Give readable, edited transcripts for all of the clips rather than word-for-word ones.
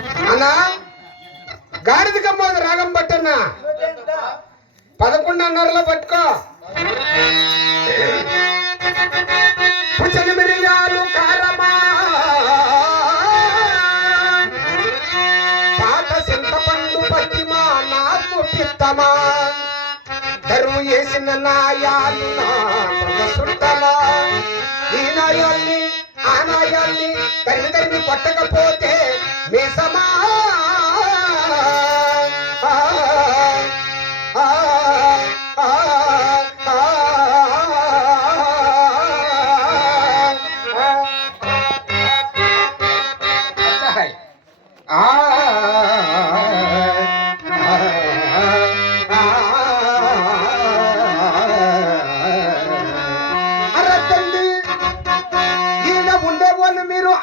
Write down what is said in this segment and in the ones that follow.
అన్నా గాడిద కమ్మోదు రాగం పట్టన్నా 11:30లో పట్టుకో. పుచ్చని మిరియాలు కారమా పాత చింతపండు పట్టిమా నాకు పిత్తమా దరువు వేసిన నాయాలు సుడతమా ఈ నాయాల్ని ఆ నాయాల్ని తరిమి పట్టకపోతే మీసమా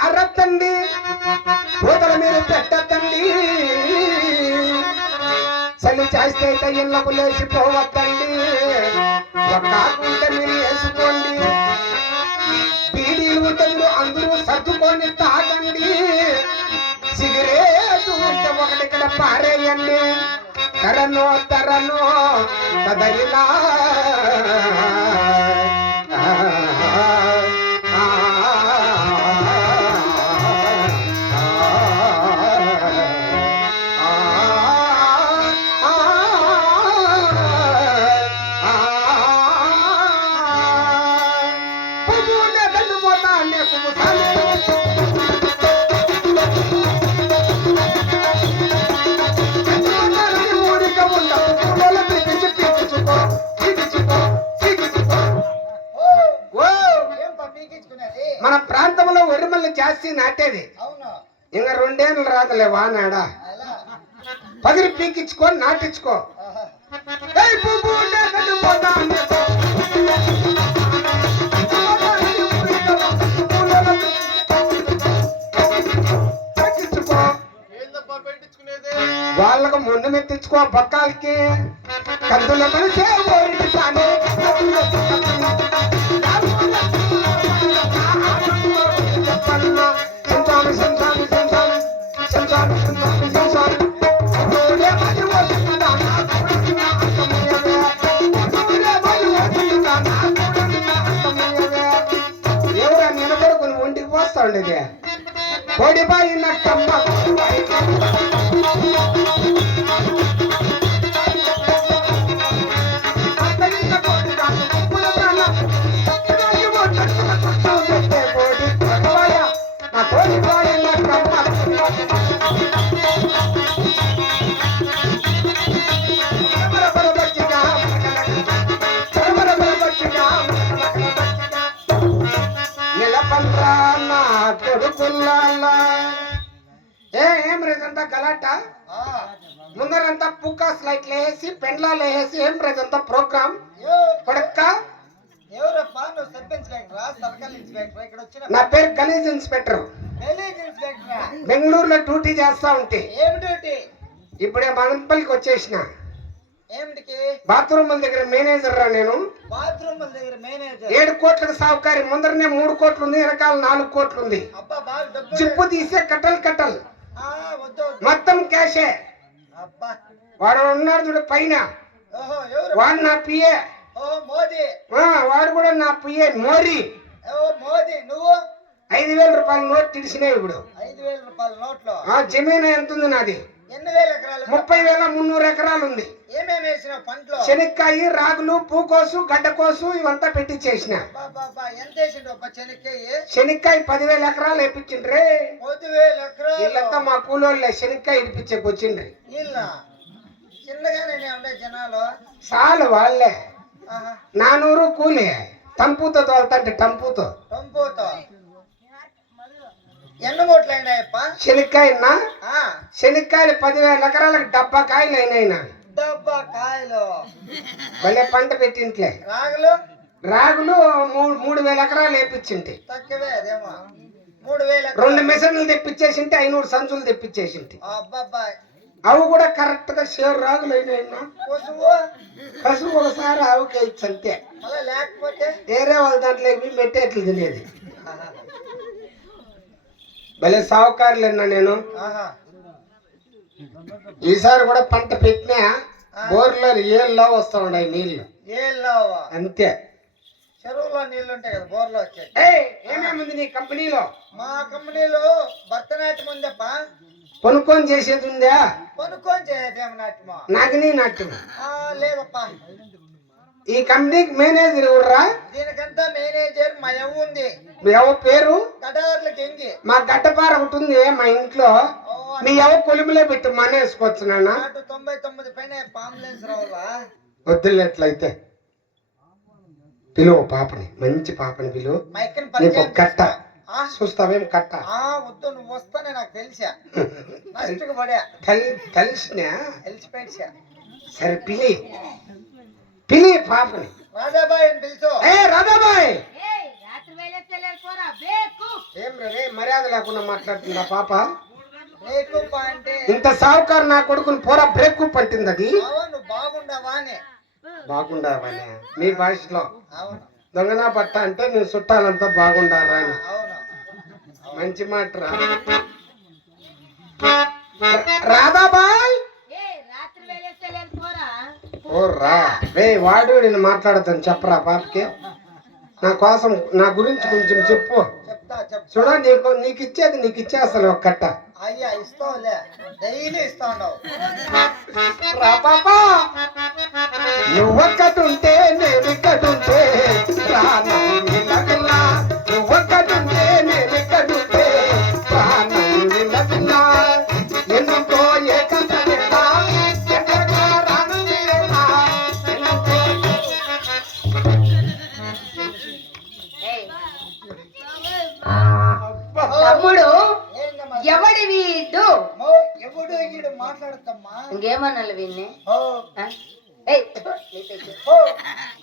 అరత్తండి పూతల మీరు పెట్టద్దండి చలి చేస్తే ఇళ్ళకు లేచిపోవద్దండి ఒక్కుంటే మీరు వేసుకోండి బీడీలు ఉంటే మీరు అందరూ సర్దుకొని తాగండి సిగరేటు ఉంటే ఒకటిక్కడ పారేయండి తరనో తదరిలా మన ప్రాంతంలో వరిమల్ని జాస్తి నాటేది ఇంకా 2 ఏళ్ళు రాదులే వానాడా పగిరి పీకించుకో నాటించుకో వాళ్ళకు మొండు మెత్తించుకో పక్కాలకి కందుల మనిషే ఎవరా నిలబడి కొన్ని ఒంటికి పోస్తా ఉండేది పొడిపాయి నక్కమ్మ ఏం రేదంతా గలాట ముందరంతా పుక్కాస్ లైట్లు వేసి పెండ్లాలు వేసి ఏం రేదంతా ప్రోగ్రామ్ కొడక్క నా పేరు గలీజ్ ఇన్స్పెక్టర్ బెంగళూరులో డ్యూటీ చేస్తా ఉంటే ఇప్పుడే మదనపల్లికి వచ్చేసిన బాత్రూమ్ దగ్గర మేనేజర్ రా నేను 7 కోట్లకు సావుకారి ముందరనే 3 కోట్లు ఉంది వెనకాల 4 కోట్లు ఉంది చిప్పు తీసే కట్టలు మొత్తం క్యాషే వాడు ఉన్నాడు చూడు పైన వాడు నా పిఏ వాడు కూడా నా పిఏ మోరీ 5,000 రూపాయల నోట్ తీసినాయి ఇప్పుడు జమీన్ ఎంత ఉంది నాది 30,300 ఎకరాలు ఉంది శనక్కాయ రాగులు పూకోసు గడ్డకోసు ఇవంతా పెట్టి చేసిన శనక్కాయ 10,000 ఎకరాలు వేపించిండ్రే వీళ్ళంతా మా కూలోళ్ళే శనక్కాయ ఇడిపించేకి వచ్చిండ్రి చాలు వాళ్ళే 400 కూలి టంపుతో తోలుతంటే టంపుతో శనక్కాయన్నా శనక్కాయలు 10,000 ఎకరాలకు 70 కాయలు అయినాయినా భలే పంట పెట్టింట్లే రాగులు 3,000 ఎకరాలు వేపించింటి 2 మిషన్లు తెప్పించేసింటి 500 సంచులు తెప్పించేసింటి అవి కూడా కరెక్ట్ గా షేర్ రాగులు అయినాయినా కసువు ఒకసారి ఆవుకే ఇచ్చి అంతే వేరే వాళ్ళ దాంట్లో మెట్టేట్లు తినేది భలే సావుకారులేనా నేను ఈసారి కూడా పంట పెట్టినా బోర్లో ఏళ్ళలో వస్తా ఉన్నాయి నీళ్లు. అంతే. చెరువులో నీళ్లు ఉంటాయి కదా, బోర్లో వచ్చాయి. ఏమేముంది నీ కంపెనీలో? మా కంపెనీలో భరతనాట్యం ఉందప్ప. కొనుక్కొని చేసేది ఉందా? కొనుక్కొని చేసేదేమో నాట్యమా? నాగిని నాట్యం లేదప్పా. ఈ కంపెనీకి మేనేజర్ ఎవరురా? దీనికంతా మేనేజర్ మా ఎవ్వ ఉంది. ఎవరి పేరు? గడ్డవర్ల గెంగి. మా గడ్డపార ఒకటి ఉంది మా ఇంట్లో. మీ ఎవరు కొలుములో పెట్టి మనేసుకోవచ్చు నాన్న. 99 పైన అంబులెన్స్ రావాలా? వద్దులేట్లయితే పిలువు పాపని, మంచి పాపని పిలువు. నీకు కట్ట చూస్తావేం కట్ట? వద్దు, నువ్వు వస్తానే నాకు తెలిసా. నష్టకు పడా కలిసినా తెలిసిపోయిసా. సరే పిలి పాపని. రాధాబాయ్ అని పిలుచు. రాధాబాయ్ ఏం రే మర్యాద లేకుండా మాట్లాడుతుందా పాప? అంటే ఇంత సావుకారు నా కొడుకుని పోరా బ్రేక్ పట్టింది. అది బాగుండావానే మీ భాషలో. దొంగనా పట్ట అంటే నేను చుట్టాలంతా బాగుండారా అని. మంచి మాట రాధాబాయ్. ఓ రా రే వాడు నేను మాట్లాడతాను చెప్పరా పాపకి. నా కోసం నా గురించి కొంచెం చెప్పు. చూడ నీకు ఇచ్చేది నీకు ఇచ్చేస్తాను ఒక కట్ట. అయ్యా ఇస్తావులే, డైలీ ఇస్తా ఉన్నావు. రా పాపా, నువ్వొక్కడుంటే నేనిక్కడుంటే ప్రాణం విలవిలా. నువ్వొక్కడుంటే నేనిక్కడుంటే ప్రాణం విలవిలా. ఎందుకో ఏకంగా ఎక్కగా రాను వేళ. తమ్ముడు ఎవడి వీడు? ఎవడు వీడు మాట్లాడుతమ్మా? ఇంకేమన్నా వీడిని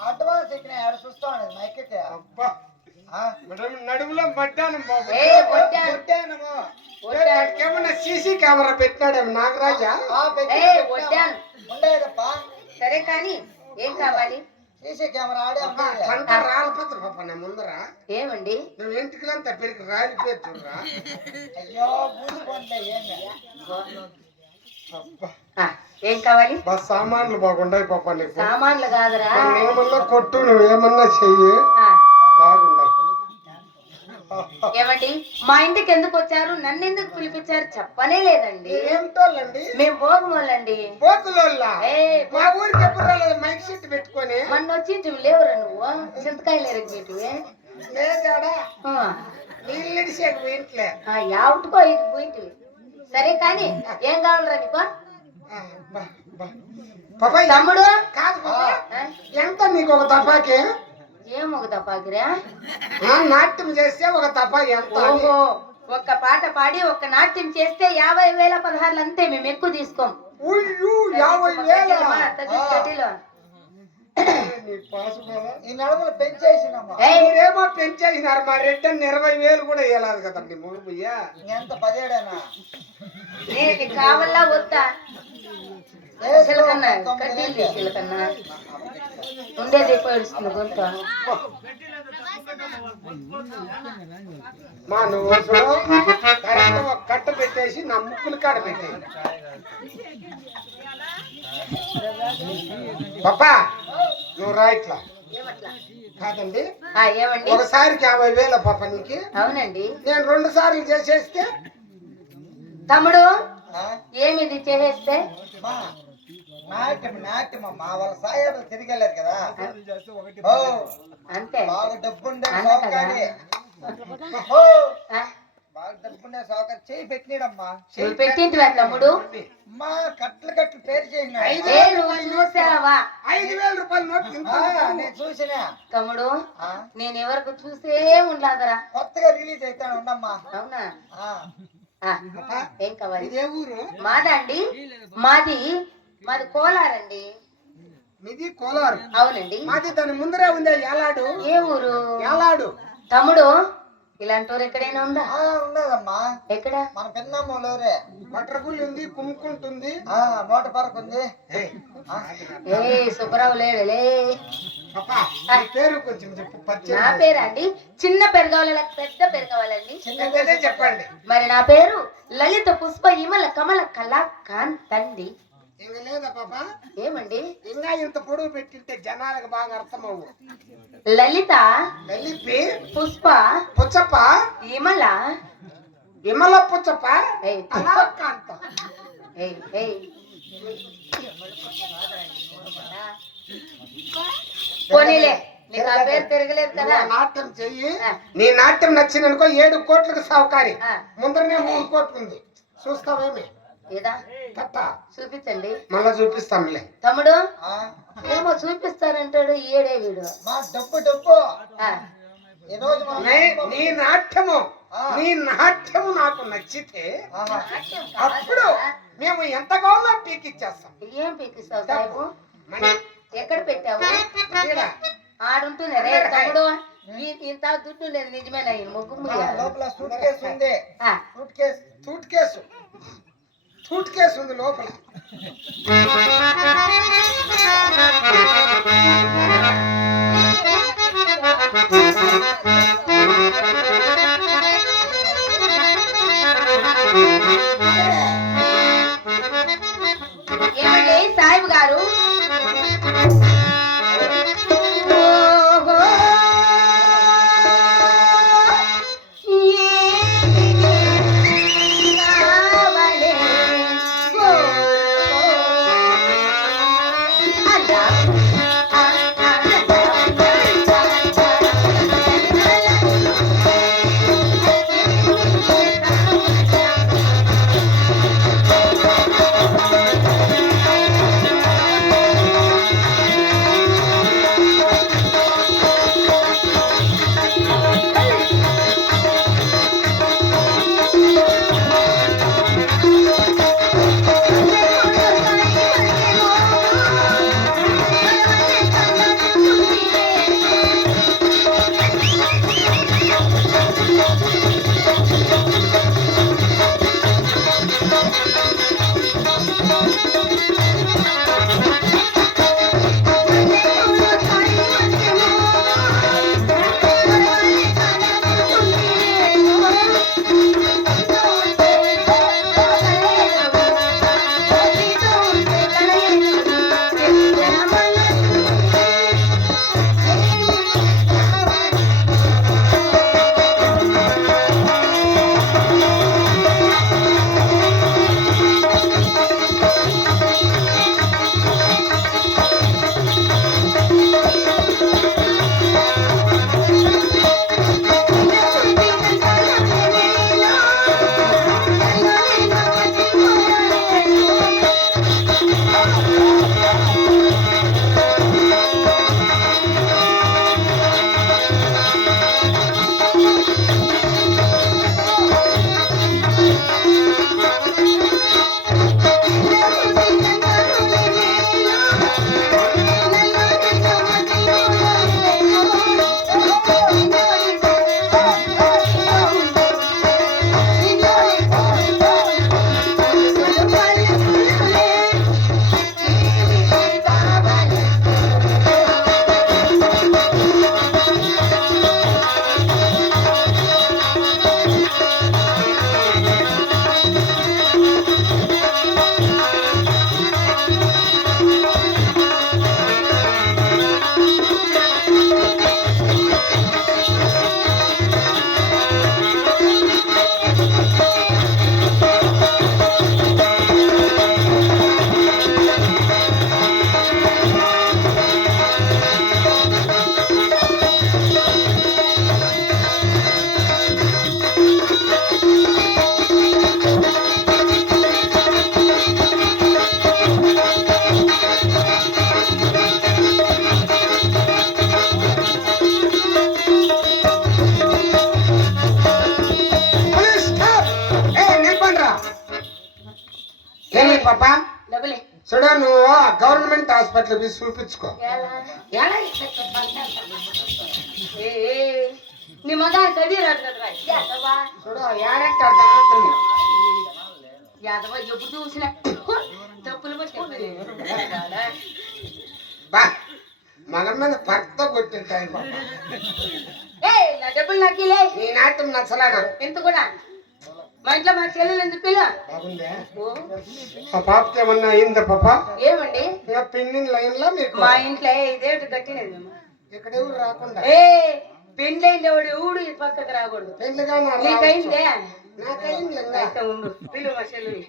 అడ్వాన్స్ ఎక్కిన ఆడ చూస్తా ఉన్నది మైకెట్. నడుములో పడ్డాను వడ్డాను. ఏమన్నా సీసీ కెమెరా పెట్టినాడేమో నాగరాజా? ఉండేదప్పా. సరే కానీ ఏం కావాలి? సీసీ కెమెరా ఆడే రాలిపోతుంది పాప నా ముందర. ఏమండి నువ్వు ఇంటికిలంతా పెరిగి రాలిపోయి చూడరా. అయ్యో పూసిపోండి. ఏం కావాలి? సామాన్లు బాగుండాయి పాప నీకు. సామాన్లు కాదురా, ఏమన్నా కొట్టు, నువ్వేమన్నా చెయ్యి బాగుండాయి. ఏమండి మా ఇంటికి ఎందుకు వచ్చారు? నన్ను ఎందుకు పిలిపించారు చెప్పనే లేదండి. ఏమిటోళ్ళండి? మేము భోగమోళ్ళండి. పోతులోళ్ళ? మా ఊరికి ఎప్పుడు రాలేదు మైక్ సెట్ పెట్టుకొని? మొన్న వచ్చి లేవురా నువ్వు చింతకాయలు ఎరగబెట్టివే లేదాడా? నీళ్ళు ఇడిసేకు ఇంట్లో యావుటుకో ఇది పోయింటివి. సరే కానీ ఏం కావాలరా నీకు? తమ్ముడు కాదు ఎంత నీకు ఒక తపాకి? ఏం ఒక తపాకిరా? నాట్యం చేస్తే ఒక తపాకి ఎంత? ఓహో, ఒక్క పాట పాడి ఒక్క నాట్యం చేస్తే 50,000 16 అంతే, మేము ఎక్కువ తీసుకోం. 50,000? ఈ నడుములు పెంచేసినమ్మా. మీరేమో పెంచేసినారు, మా రెడ్డి 20,000 కూడా వేయలేదు కదండి. మూడుయ్యా ఎంత 17ఏనా? నేను కావాలా వద్దా? చిలకన్నా కడ్డీలు చిలకన్నా ఉండేది పోయిస్తుంది గొంతు. మా నువ్వు కరెక్ట్ ఒక కట్ట పెట్టేసి నా ముక్కులు కాడ పెట్టేయి. పాపా నువ్వు రా ఇట్లా. కాదండి ఏమండి ఒకసారికి 50,000 పాప నీకు? అవునండి. నేను 2 సార్లు చేసేస్తే? తమ్ముడు ఏమిది చేసేస్తే? నాట్యమమ్మా, వాళ్ళ సాయాబులు తిరిగెళ్ళారు కదా. అంతే బాగా డబ్బుండే సౌకర్యం, బాగా డబ్బుండే సౌకర్యం చేయి పెట్టినమ్మా. పెట్టింటి తమ్ముడు మా కట్లు పేరు చేసిన 5,000 రూపాయలు నోట్ నేను చూసినా. తమ్ముడు నేను ఎవరికి చూసే ఉండలాదరా. కొత్తగా రిలీజ్ అవుతాను ఉండమ్మా. అవునా? ఏం కావాలి? ఇదే ఊరు? మాదా అండి? మాది కోలారండి. మీది కోలారు? అవునండి. మాది దాని ముందరే ఉంది యాలాడు. ఏ ఊరు? యాలాడు. తమ్ముడు ఇలాంటి ఊరు ఎక్కడైనా ఉందా? ఉన్నదమ్మా. ఎక్కడ? మన పెన్నమ్మలోరే బట్టరగుళ్ళు ఉంది, కుమ్ముకుంటుంది. మోట పరకు ఉంది. ఏ సుబ్బరావు లేడులే. పాపా, నీ పేరు కొంచెం చెప్పు. నా పేరా అండి? చిన్న పేరు కావాలా పెద్ద పేరు కావాలండి? చిన్నదే చెప్పండి. మరి నా పేరు లలిత పుష్ప ఇమల కమల కళా కాంతండి. ఇంకా లేదా పాపా? ఏమండి? ఇంకా ఇంత పొడుగు పెట్టింటే జనాలకు బాగా అర్థమవు. లలిత, లలిపి, పుష్ప, పుచ్చప్ప, ఇమల, విమల పుచ్చప్ప, ఏయ్, కళాకాంత. ఏయ్, ఏయ్. పోనీలే, నీకు ఆ పేరు తిరగలేదు కదా. నువ్వు నాట్యం చెయ్యి. నీ నాట్యం నచ్చిందనుకో 7 కోట్లకు సావుకారి. ముందరనే 3 కోట్లు ఉంది. చూస్తావేమి? ఏదా తట్ట చూపించండి. మళ్ళా చూపిస్తాంలే. తమ్ముడు ఏమో చూపిస్తానంటాడు. ఏడే వీడు. మా డబ్బు డబ్బు ఆ, ఈ రోజు నీ నాట్యము, నీ నాట్యము నాకు నచ్చితే నాట్యం అప్పుడు కావాలా? మేము ఎంత కావాలో పీకిచ్చేస్తాం. ఏం పీకిస్తావు సాయిబు? మణి, ఎక్కడ పెట్టావు? ఈడ. ఆడుంటుంది రే తమ్ముడు. ఇంత దుడ్డు లేదు నిజమేనా? ఈ ముగ్గు లోపల సూట్ కేసు ఉంది. సూట్ కేసు సూట్ కేసు ఉంది లోపల. ఏమండి సాయిబు గారు? పాపా డబ్బులే చూడ, నువ్వు గవర్నమెంట్ హాస్పిటల్ పోయి చూపించుకో. ఎలా? ఎలా ఇట్లా చెప్పాలి? నీ మగ చదివి రాదు కదా యాదవా చూడు యాడంటే అర్థమవుతుంది. యాదవ ఎప్పుడు చూసినా తప్పులు పట్టి బా మన మీద భర్త కొట్టింటాయి పాప. నా డబ్బులు నాకిలే. నీ నాట్యం నచ్చలేనా? ఎంత కూడా మా ఇంట్లో మా చెల్లెలు ఎందుకు పిల్ల బాగుందే. ఓ, ఆ పాపకి ఏమన్నా అయిందా పాప? ఏమండి ఇంకా పెండింగ్ లైన్లో మీకు మా ఇంట్లో ఇదేమిటి కట్టినది మేము. ఇక్కడ ఎవరు రాకుండా ఏ పెళ్ళైంది ఎవడు ఎవడు ఈ పక్కకు రాకూడదు. పెళ్లిగా నీకైందే నాకైంది అయితే ఉండు పిల్లు మా చెల్లి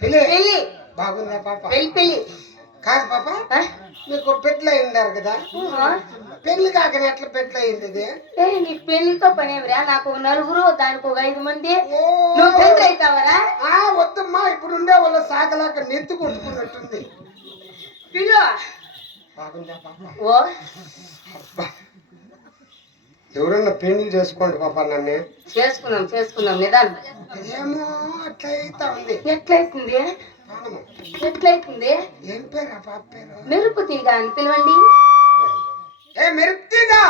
పెళ్లి పెళ్ళి బాగుందా పాప? పెళ్ళి పెళ్ళి కాదు పాప, ఆ? మీకు పెట్లు అయిందారు కదా, పెళ్లి కాకనే ఎట్లా పెట్లు అయింది ఇది? ఏ నీకు పెళ్లితో పనేమిరా? నాకు ఒక నలుగురు దానికి ఒక 5 మంది. నువ్వు పెళ్లి అవుతావరా? వద్దమ్మా, ఇప్పుడు ఉండే వాళ్ళ సాగలాక నెత్తి కొట్టుకున్నట్టుంది. పిలు బాగుందా పాప? ఓ అబ్బా, ఎవరన్నా పెళ్లి చేసుకోండి పాప నన్ను. చేసుకుందాం నిదానం. ఏమో అట్లా అయితా ఉంది. ఎట్లయితుంది ప్రాణము. ఎట్లయితుంది? ఏం పేరు ఆ పాప పేరు? మెరుపు తీగ అని పిలవండి. ఏ మెరుపుగా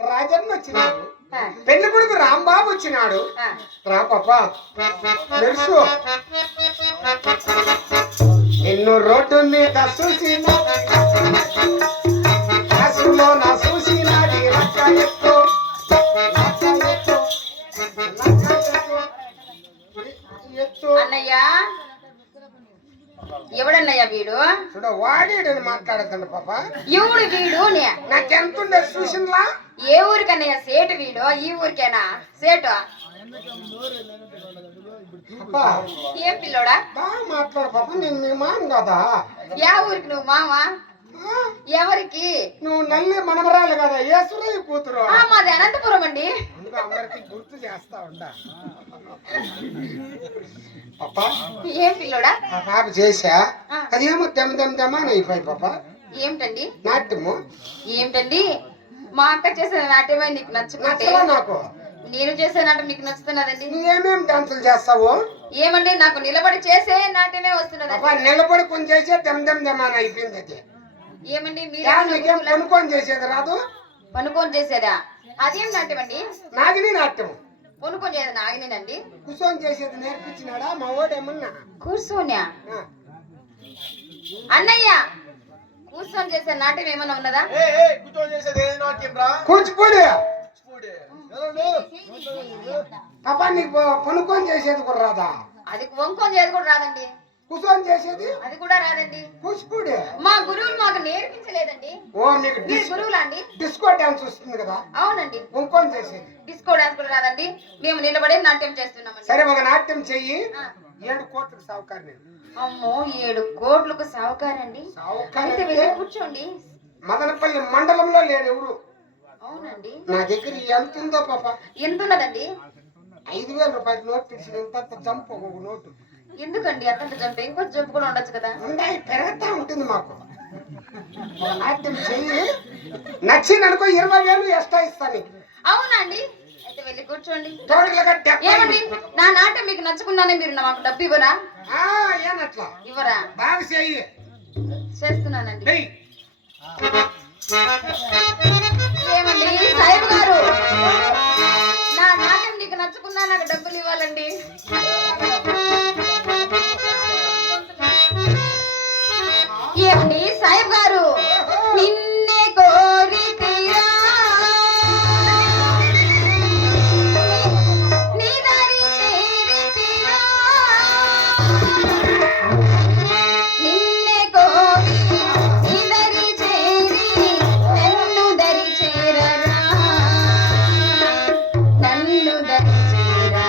రాజన్న వచ్చినాడు, ఆ, పెళ్లి కొడుకు రాంబాబు వచ్చినాడు. ఆ. రా పాప మెరుసు. నిన్ను రోడ్డు మీద చూసినా కాసులో నా చూసినాది లక్క ఎత్తు, లక్క ఎత్తు, లక్క ఎత్తు. అన్నయ్య ఎవడన్నయ్య వీడు? చూడ వాడేడని మాట్లాడతాను పాప. ఎవడు వీడు? నాకెంతుండే చూసినలా? ఏ ఊరికన్నయ్య? సేటు వీడు ఈ ఊరికేనా సేటు? పాపా ఏం పిల్లోడా? బాగా మాట్లాడు పాప, నేను మీ మామ కదా. యా ఊరికి నువ్వు మామ? ఆ, ఎవరికి? నువ్వు నల్లి మనమరాలు కదా, ఏసురయ్య కూతురు. మాది అనంతపురం అండి. అందుకు అందరికి గుర్తు చేస్తా ఉండా. పాప ఏం పిల్లోడా? ఆ పాప చేసా, ఆ. అదేమో దెమ్మ అని అయిపోయి పాప. ఏమిటండి నాట్యము ఏమిటండి? మా అక్క చేసే నాట్యమే నీకు నచ్చుకుంటే నచ్చలా నాకు. నేను చేసే నాట్యం నీకు నచ్చుతున్నదండి? నువ్వేమేం డాన్సులు చేస్తావు ఏమండి నాకు నిలబడి చేసే నాట్యమే పాప? వస్తున్నదండి. నిలబడి కొంచెం చేసే దెమ్మ అని అయిపోయింది అది. ఏమండి నీకేం మీరు కొనుక్కొని చేసేది రాదు? పనుకొని చేసేదా? అదేం నాట్యం అండి? నాగిని నాట్యము. కొనుక్కొని చేసేది నాగినేనండి. కూర్చొని చేసేది నేర్పించినాడా మా ఓడేమన్నా? కూర్చోనియా? ఆ. అన్నయ్య కూర్చొని చేసే నాట్యం ఏమన్నా ఉన్నదా? కూచిపూడి పాప, నీకు పనుకొని చేసేది కూడా రాదా? అది వంకొని చేసేది కూడా రాదండి. కూర్చొని చేసేది అది కూడా రాదండి. కూచిపూడి. మా గురువులు మాకు నేర్పించలేదండి. ఓ నీకు మీరు గురువులా అండి? డిస్కో డాన్స్ వస్తుంది కదా, అవునండి. ఇంకొని చేసేది. డిస్కో డాన్స్ కూడా రాదండి. మేము నిలబడి నాట్యం చేస్తున్నామండి. సరే ఒక నాట్యం చెయ్యి. ఆ. 7 కోట్లకు సావుకారు నేను. అమ్మో 7 కోట్లకు సావుకారండి. సావుకారు అయితే అంటే వెళ్ళి కూర్చోండి. మదనపల్లి మండలంలో లేని ఎవరు. అవునండి. నా దగ్గర ఎంత ఉందో పాప? ఎంత ఉన్నదండి? 5,000 రూపాయల నోట్ తీసి ఇంత చంపు ఒక నోటు. ఎందుకండి అంతంత జంపు? ఇంకొంచెం జంపు కూడా ఉండొచ్చు కదా. ఉండాయి పెరుగుతా ఉంటుంది మాకు. ఒక నాట్యం చెయ్యి, నచ్చిందనుకో 20,000 ఎక్స్ట్రా ఇస్తాను నీకు. అవునా అండి? అయితే వెళ్ళి కూర్చోండి. టోటల్ గా 70. ఏమండి నా నాట్యం మీకు నచ్చుకున్నానే మీరు మాకు డబ్బు ఇవ్వరా? ఏనట్లా ఇవ్వరా? బాగా చెయ్యి. చేస్తున్నానండి. చెయ్యి. ఏమండి సాయిబు గారు, నా నాట్యం నీకు నచ్చుకున్నా నాకు డబ్బులు ఇవ్వాలండి. ఏమండి సాయిబు గారు, నిన్నే కోరితిరా నీ దారి చేరితిరా, నిన్నే కోరి నీ దరి చేరి నన్ను దరి చేరరా, నన్ను దరి చేరరా.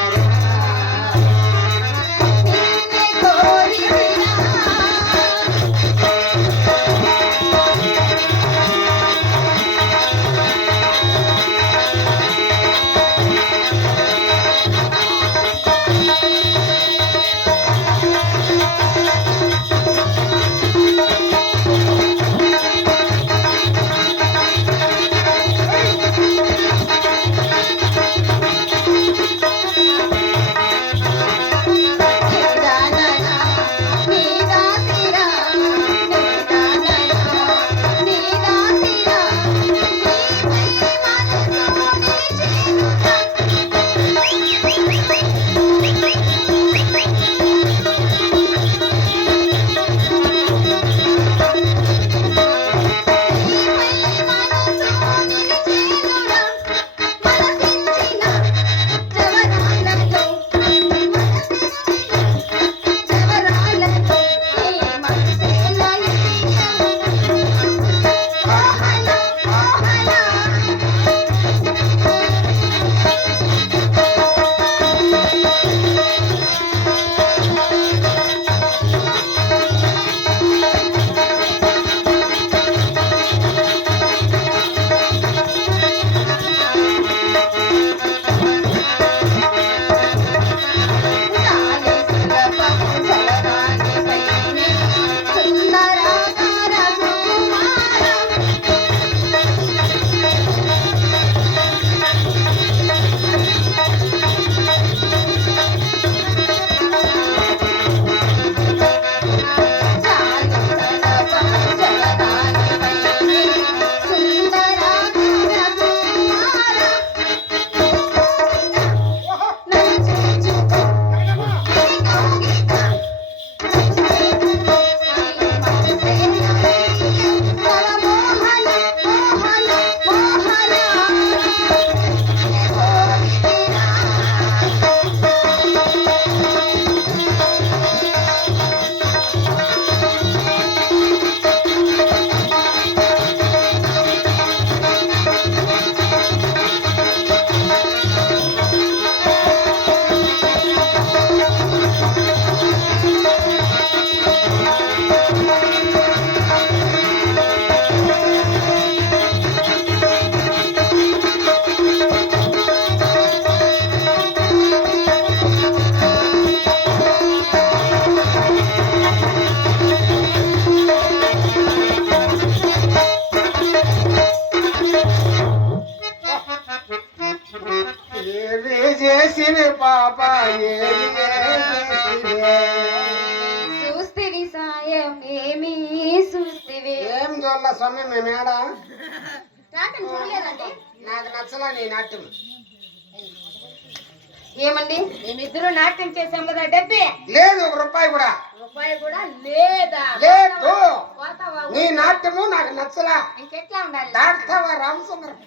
చూస్తివి సాయం ఏమి చూస్తివి ఏం చూడాల స్వామి మేమేడ నాట్యం చూడలేదండి నాకు నచ్చలా నీ నాట్యం. ఏమండి మేమిద్దరు నాట్యం చేసాం కదా డబ్బే లేదు, 1 రూపాయి కూడా రూపాయి కూడా లేదా లేదు. పోతావా? నీ నాట్యము నాకు నచ్చలా. ఇంకెట్లా ఉండాలి? దాటుతావా రామసుందరం?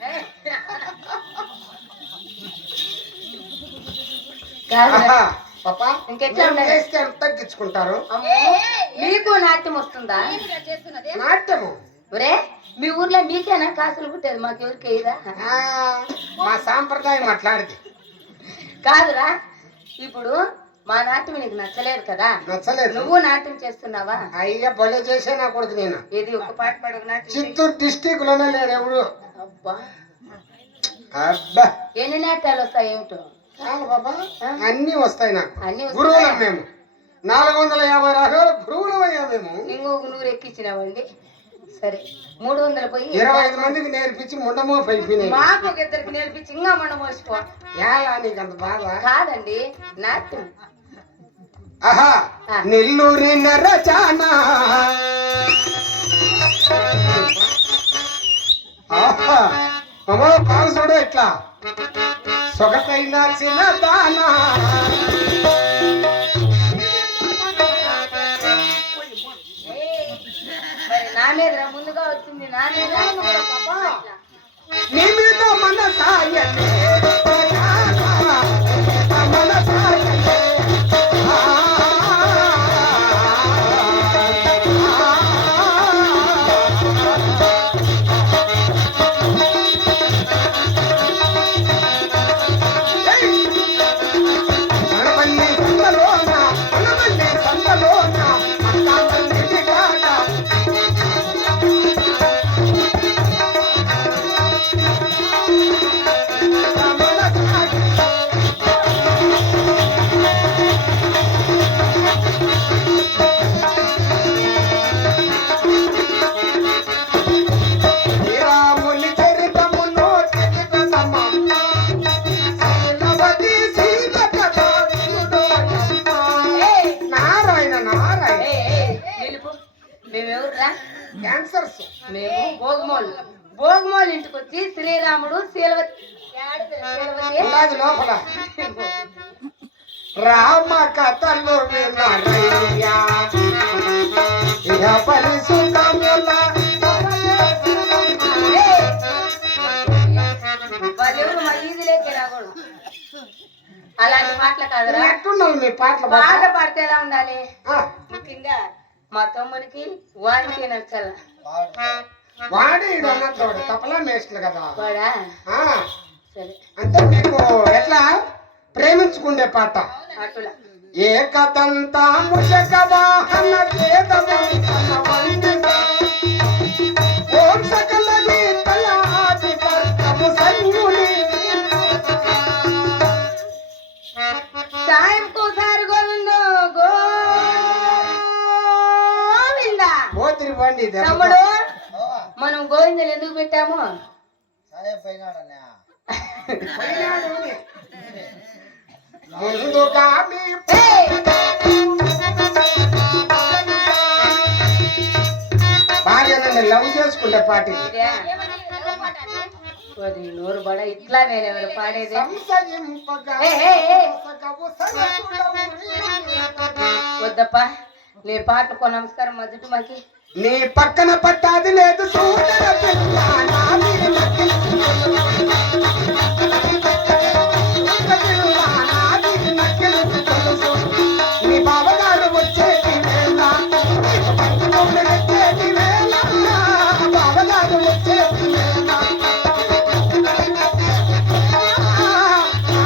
కాదు. పాపా ఇంకెట్లా మేము ఉండాలి? చేస్తే ఎంత తగ్గించుకుంటారు? అమ్మో, మీకు నాట్యం వస్తుందా? నాట్యము ఒరే మీ ఊర్లో మీకేనా కాసులు పుట్టేది, మాకెవరికి వేయదా? ఆ, మా సాంప్రదాయం అట్లాడిది. కాదురా, ఇప్పుడు మా నాట్యం నీకు నచ్చలేదు కదా, నచ్చలేదు. నువ్వు నాట్యం చేస్తున్నావా? అయ్యా భలే చేసే నా కొడుకు నేను. ఇది ఒక పాట పాడు నాట్యం చెయ్యి. చిత్తూరు డిస్టిక్ లోనే లేడు ఎవడు. అబ్బా, అబ్బా ఎన్ని నాట్యాలు వస్తాయి ఏమిటో? చాలు బాబా, అన్ని వస్తాయి నాకు. అన్ని వస్తాయా? గురువులం మేము. 450 రాగాలు గురువులం అయ్యా మేము. ఇంకొక 100 ఎక్కించినావండి. సరే 300 పోయి 25 మందికి నేర్పించి ముండమో పైపోయినాయి. మాకు ఒక ఇద్దరికి నేర్పించి ఇంకా మనం మోసిపో. ఎలా నీకు అంత బాధ? కాదండి నాట్యం. ఆహా, నెల్లూరి నరచానా. ఆహా, అమ్మో బాగా చూడు ఇట్లా సొగతైన చిన్నదానా. మరి నా మీద ముందుగా వచ్చింది, నా మీద నీ మీద మన సాయనే మన సాయనే. మనవల్లి సంతలోన మనవల్లి సంతలోన అన్నామల్లి కాడ. శ్రీరాముని చరితమును చరితమమ్మ శీలవతి సీత కథ వినుడోయమ్మ. నారాయణ నారాయణ. నిలుపు. మేమెవరురా? క్యాన్సర్స్. మేము భోగమోళ్ళు ఇంటికి వచ్చి శ్రీరాముడు శీలవతి ఉన్నది లోపల రామ కథలు వినరయ్యా ఇహ పరిసుఖముల. వాళ్ళెవరు మా ఈదిలేకే రాకూడదు. అలాంటి పాటలు కాదురా. ఎట్టున్నావు మీ పాటలు పాట పాడితే ఎలా ఉండాలి? ఆ, ముఖ్యంగా మా తమ్మునికి వానికి నచ్చాల. వాడి అన్నతోడు తపలా మేస్టులు కదా. వాడా? ఆ, సరే అంటే మీకు ఎట్లా ప్రేమించుకుండే పాట. అటులా ఏకదంత ముషక వాహన వేదవంతన వందిత ఓం సకల గీతలాది తర్కము సన్యుని. సాయంకు సారి గోవిందో గోవింద. పోతిరి బండి తమ్ముడు, మనం గోవిందలు ఎందుకు పెట్టాము? సాయం పోయినాడన్నా. ముందుగా మీ భార్యను లవ్ చేసుకుంటే పాట ఇది. ఇదే. ఓరి నోరు బడ ఇట్లా వేరేవారు పాడేది. సంశయింపగా ఏ, ఏ, ఏ. సగవు సగసుడవు. వద్దప్పా, నీ పాటకు నమస్కారం మధ్యటు మాకి. నీ పక్కన పట్టాది లేదు సూదర పిల్ల నాది నకిలి. నీ బావగారు వచ్చేటి వేళ వచ్చేటి వేళ బావగారు వచ్చేటి వేళ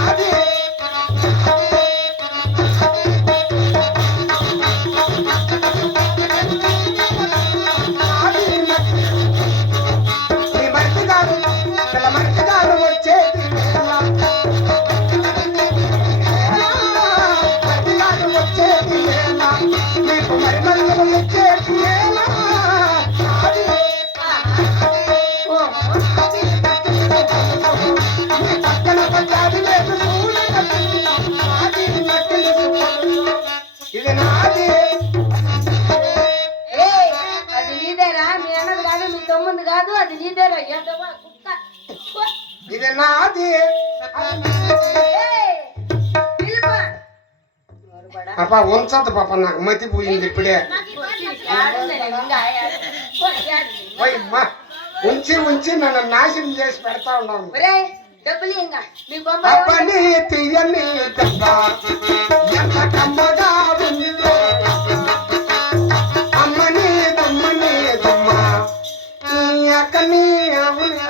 అది. నీ మరిది గారు పిల్ల మరిది గారు వచ్చేటి వేళ మరిది గారు వచ్చేటి వేళ నీకు మరి మరిదలు వచ్చేటి వేళ అది. ఓ, నీ పక్కన పట్టాది లేదు సూర్యుడ పిల్ల నాది ఇది నాది. ఏయ్, అది నీదేరా, మీ అన్నది కాదు, మీ తమ్ముంది కాదు, అది నీదేరా. ఏదవ్వా, కుక్క. ఇది నాది. ఏయ్, పిలుపు. నోరుబడా. పాప ఉంచదు పాప, నాకు మతి పోయింది ఇప్పుడే. ఆడుంది, ఇంకా ఆడు. పోయి అమ్మా, ఉంచి ఉంచి నన్ను నాశనం చేసి పెడతా ఉన్నాను. ఒరేయ్, డబ్బులు ఇంకా మీ బొమ్మ అప్పని తీయని దెబ్బ ఎంత కమ్మగా ఉందో, అమ్మని దమ్మని దమ్మ నీ అక్కని ఎవరమ్మా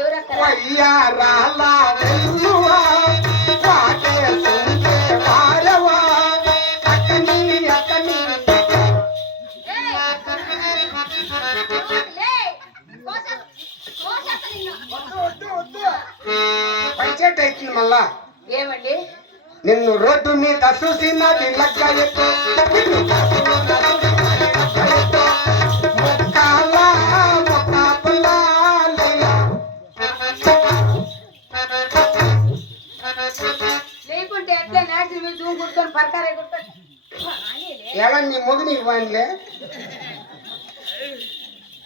ఎవరక్కడ? వయ్యారాల వెల్లువా వాటేసుంటే వారవా అక్కని అక్కని పంచేట్ అవుతుంది మళ్ళా. ఏమండి? నిన్ను రోడ్డు మీద చూసినది లగ్గ ఎత్తు, ముక్కాల ముక్కాపులాలయ్య. లేకుంటే ఎట్లా నాటి మీద జూ కుట్టుకొని పరకారే కుట్టుకొని ఎలా నీ మొగుని ఇవ్వండిలే.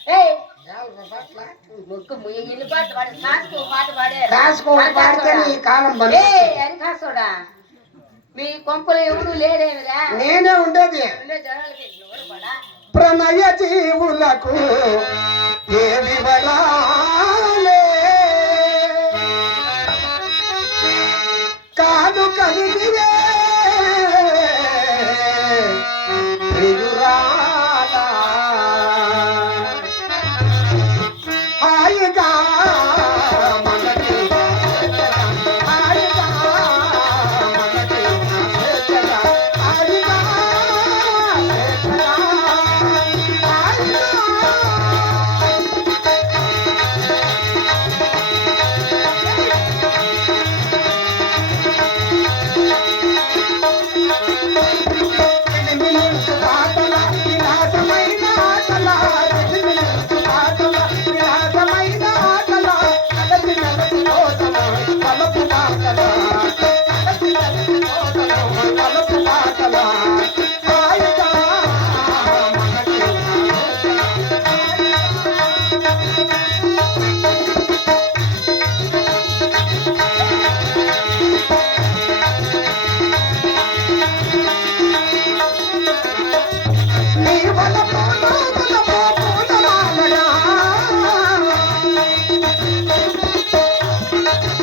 ఏయ్, ముక్కు ఇల్లు పాట పాడు, నాచుకో పాట పాడే. రాసుకోవడం పాడితే నీ కాలం బంద్. ఏయ్, అని కాసోడా, మీ కొంపలో ఎవరు లేదేమిరా? నేనే ఉండేది. ఉండే జనాలకి ఎవరు పడా? ప్రణయ జీవులకు ఏ వివరాలే కాదు కలిగివే ప్రియురాలా. హాయిగా మనకి హాయిగా మనకి స్వేచ్ఛగా హాయిగా స్వేచ్ఛగా హాయిగా. తెలిమినించు పాటల విలాసమైన ఆటల, తెలిమినించు పాటల విలాసమైన ఆటల, అలసి నలసి కోసము తలపు పాటల, అలసి నలసి కోసము తలపు పాటల. హాయిగా మనకి నీ వలపు నా వలపు పూలమాలగా,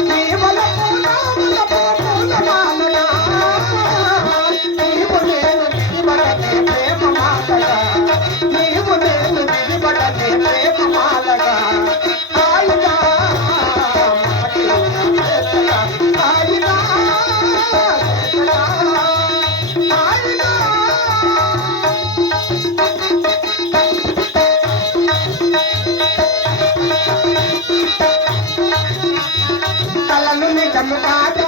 నీ వలపు నా వలపు పూలమాలగా, నీవు నేను విడివడనే ప్రేమమాలగా, నీవు నేను విడివడనే ప్రేమమాలగా. హాయిగా మనకి స్వేచ్ఛగా, హాయిగా స్వేచ్ఛగా, హాయిగా. కలలు నిజము కాదు,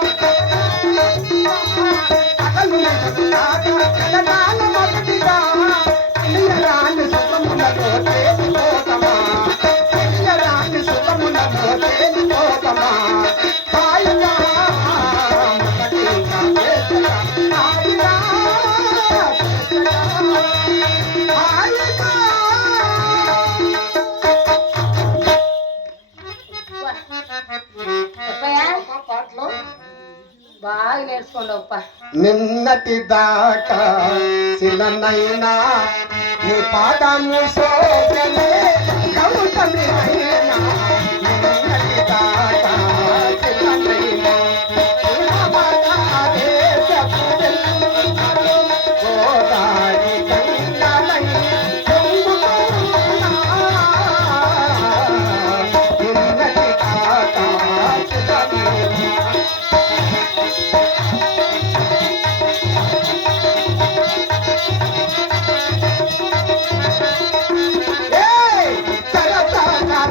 కలలు నిజము కాదు, కలగాల మొదటిగా తెలియరాని సుఖములలో తేలిపోతమా, తెలియరాని సుఖములలో తేలిపోతమా. హాయిగా మనకి స్వేచ్ఛగా, హాయిగా స్వేచ్ఛగా, హాయిగా. అప్పయ్యా, పాటలో బాగా నేర్చుకోండి అప్ప. నిన్నటి దాకా శిలనైనా నీ పాదము సోకలే గౌతమి అయినా, నిన్నటి దాకా శిలనైనా శిలమగారే చెప్పుదెల్లు గోదారి గంగలై పొంగుతున్నా. నిన్నటి దాకా శిలనైనా ఏయ్! సరసాగా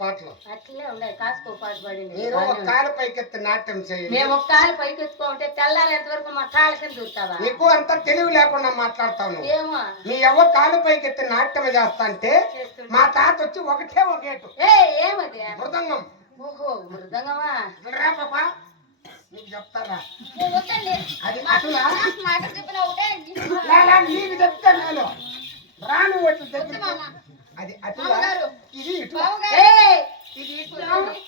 పాటలు అట్లే ఉండే కాసుకో పాట పడింది. మీరు ఒక కాలు పైకెత్తి నాట్యం చేయండి. మేము ఒక కాలు పైకి ఎత్తుకుంటే తెల్లారేంత వరకు మా కాళ్ళ కింద దూరుతావా? నీకు అంత తెలివి లేకుండా మాట్లాడతాను. ఏమో నీ ఎవరు కాలు పైకెత్తి నాట్యం చేస్తా అంటే మా తాత వచ్చి ఒకటే ఒకేటు ఏమది మృదంగం. ఓహో మృదంగమా? రా పాపా నీకు చెప్తారా అది అటులా మాట చెప్పిన ఒకటే నీకు చెప్తా నేను రాను ఒట్లు దగ్గర అది అటులా ఇది ఇటులా ఇది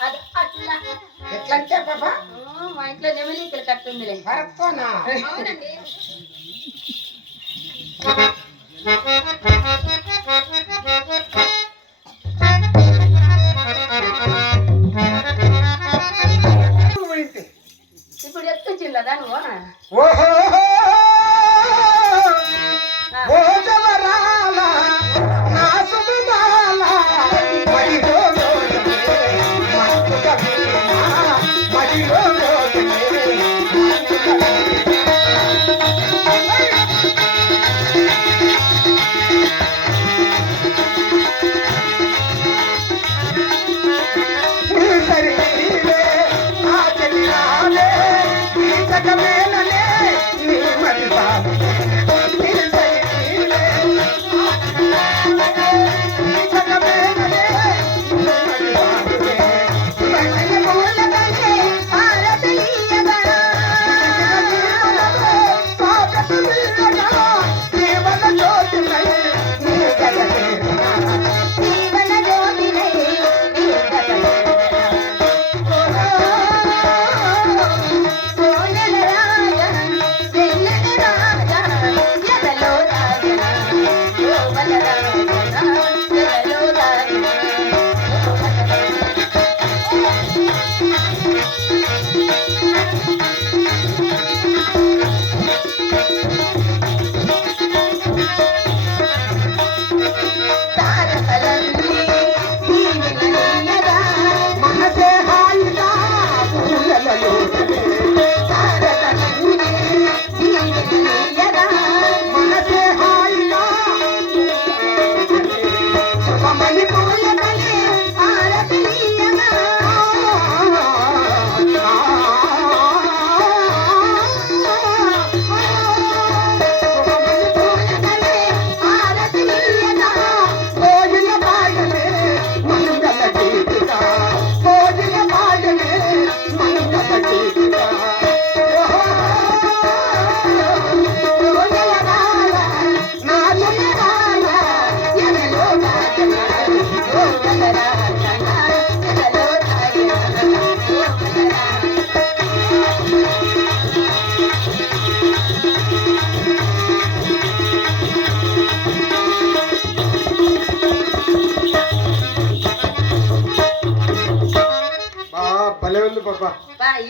అది అట్లా ఎట్లంటే పాపా మా ఇంట్లో నెమలికలు కట్టుందిలే. కరెక్టోనా? అవునండి. ఇప్పుడు ఎత్తుకొచ్చిందా నువ్వు? ఓహో ఓ జవరాల నా సుమమాల మదిలో మస్తుగా మదిలో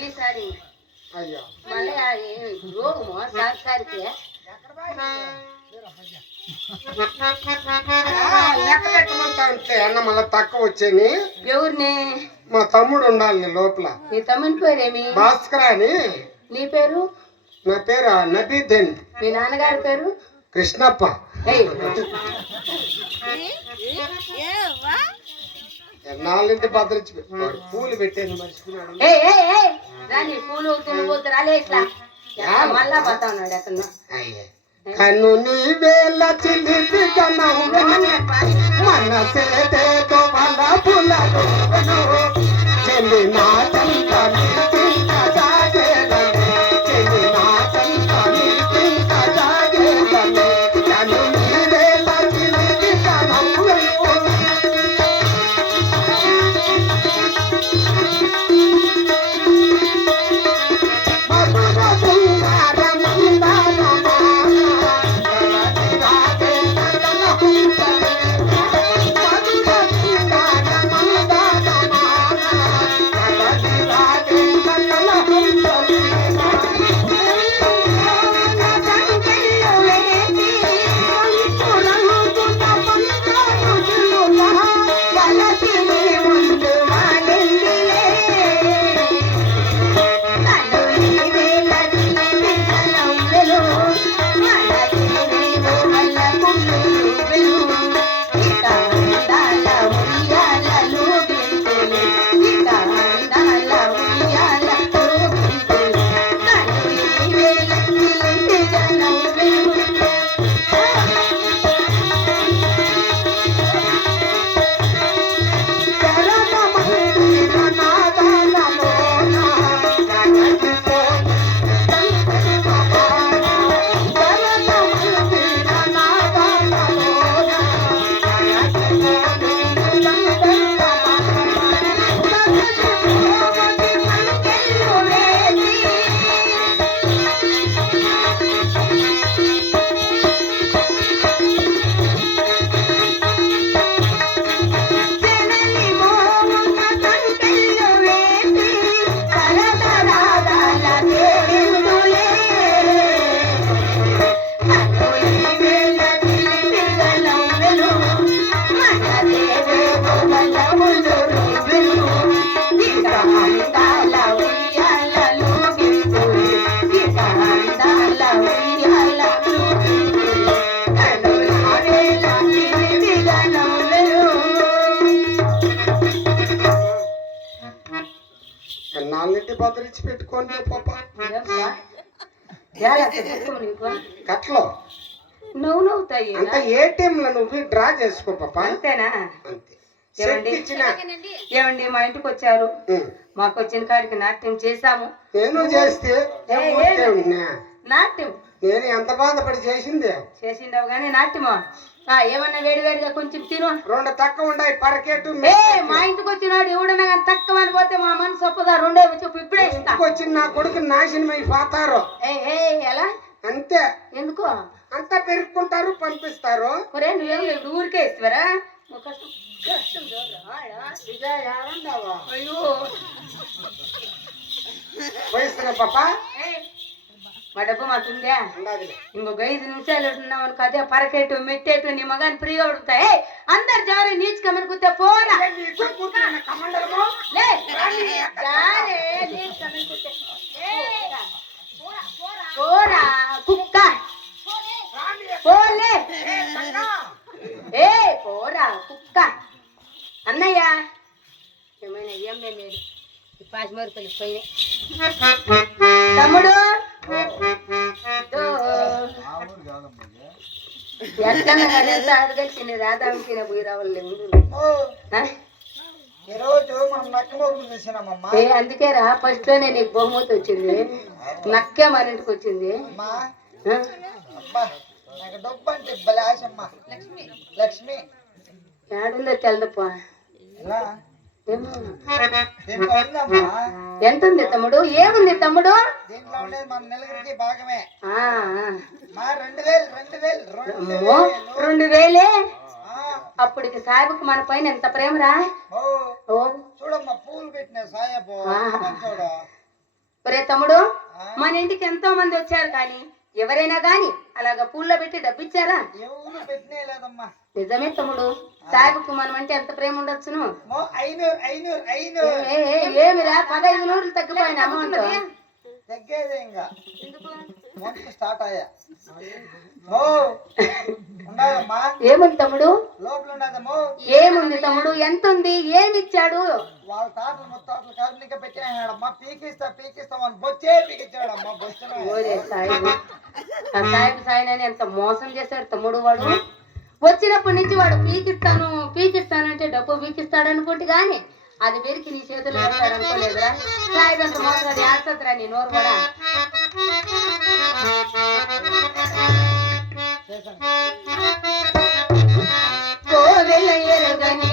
ఈసారి అయ్యో మళ్ళీ రోగము సారికి లెక్క పెట్టమంటా అంటే అన్న మళ్ళా తక్కువ వచ్చేని. ఎవరిని? మా తమ్ముడు ఉండాలి లోపల. నీ తమ్ముని పేరేమి? భాస్కర్ అని. నీ పేరు? నా పేరు నబీదెన్. మీ నాన్నగారి పేరు? కృష్ణప్ప. నాలుగింటి భద్రించి పూలు పెట్టేది మర్చిపోయినాడు. రాని పూలు తినబోతు రాలే ఇట్లా మళ్ళా పోతా ఉన్నాడు అతను. కన్ను నీ వేళ చిలిపి మనసేతో బల పులను చెల్లి నా చంత చెల్లి నా చంత కన్ను నీ వేళ చిలిపి భద్రించి పెట్టుకోండి పాప ఏంపా? యాడ అట్లా పెట్టుకోము నీకు? కట్లో నువ్వు నవ్వుతాయి అంత ATM లో నువ్వు డ్రా చేసుకో పాప అంతేనా? అంతే ఏమండి? శక్తి ఇచ్చిన ఏమండి మా ఇంటికి వచ్చారు, మాకు వచ్చిన కాడికి నాట్యం చేశాము. నేను చేస్తే ఊరికే ఉన్నా. నాట్యం నేను ఎంత బాధపడి చేసింది చేసిండవు కానీ నాట్యమా? ఏమన్నా వేడి వేడిగా కొంచెం తిను. 2 తక్కువ ఉన్నాయి పరకెట్టు ఏ మా ఇంటికి వచ్చినాడు ఎవడన్నా కానీ తక్కువ అని పోతే మా మనసు ఒప్పదా. 2 చెప్పు ఇప్పుడే ఇస్తా. వచ్చి నా కొడుకు నాశనం అయిపోతారు ఎలా? అంతే. ఎందుకు అంతా పెరుక్కుంటారు పంపిస్తారు. ఒరే నువ్వేం లేదు ఊరికే ఇస్తావరా? అయ్యో వయసుగా పాప మా డబ్బు మాకుందే. ఇంకొక 5 నిమిషాలు ఉన్నాం అనుకో అదే పరకెట్టు మెట్టేటు నీ మగాని ఫ్రీగా ఉడుకుతాయి. అందరు జారే నీచు కమని కూతే పోరా పోరా కుక్క పోలే. ఏ పోరా కుక్క. అన్నయ్య ఏమైనా ఏం లేదు పాచిమరుపల్లి పోయినాయి. తమ్ముడు ఎట్లా రాధాంచిన పోయి రావాలి. ఈరోజు మనం నక్క మొగ్గులు చూసినామమ్మా. అందుకే రా ఫస్ట్ లోనే నీకు బహుమతి వచ్చింది. నక్కే మన ఇంటికి వచ్చింది. అబ్బా నాకు డబ్బు అంటే భలే ఆశమ్మా. లక్ష్మి ఏడుందో తెలదప్ప. ఎంత ఉంది తమ్ముడు? ఏముంది తమ్ముడు? దీంట్లో ఉండేది మన నెలగరికి భాగమే. 2000. అప్పటికి సాయిబుకి మన పైన ఎంత ప్రేమరా. చూడమ్మా పూలు పెట్టిన సాయబు. ఒరే తమ్ముడు మన ఇంటికి ఎంతో మంది వచ్చారు కానీ ఎవరైనా గాని అలాగా పూల్లో పెట్టి డబ్బిచ్చారా? ఎవరు పెట్టినే లేదమ్మా. నిజమే తమ్ముడు. సాయిబుకు మనం అంటే ఎంత ప్రేమ ఉండొచ్చును. 500 ఏమిరా 1500 తగ్గిపోయిన అమౌంట్ తగ్గేదే ఇంకా స్టార్ట్ అయ్యా. ఏముంది తమ్ముడు? లోపల ఉన్నదమ్మో. ఏముంది తమ్ముడు? ఎంత ఉంది? ఏమి ఇచ్చాడు? వాళ్ళ తాతలు ముత్తాతలు కర్ణిక పెట్టాడమ్మా. పీకిస్తామని బొచ్చే పీకిచ్చాడమ్మా. సాయిబు సాయినని ఎంత మోసం చేశాడు తమ్ముడు. వాడు వచ్చినప్పటి నుంచి వాడు పీకిస్తానంటే డబ్బు పీకిస్తాడు అనుకుంటే గాని అది పెరికి నీ చేతులు పెడతాడు అనుకోలేదురా. సాయిబు అంత మోసం ఆడుతుందిరా నీ నోరు కూడా. కోవెల ఎరగని